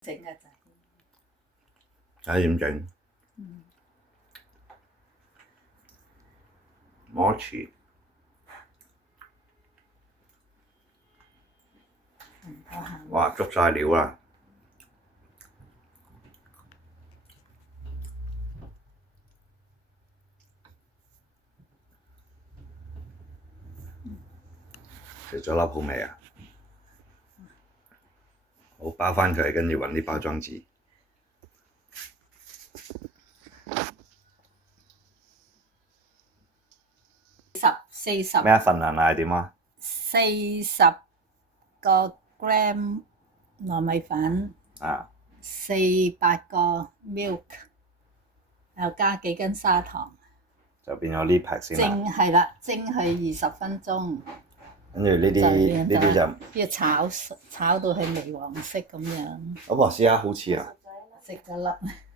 整嘅仔。睇點整？摩茨。哇！足晒料啦！食咗粒好味啊！好，包返佢，跟住揾啲包裝紙。40咩啊？份量係點啊？40個 gram 糯米粉，400個 milk， 又加幾根砂糖，就變咗呢劈先啦。蒸係啦，蒸佢20分鐘。跟住呢啲就要炒到係微黃色咁樣。我試下好似啊！食咗啦〜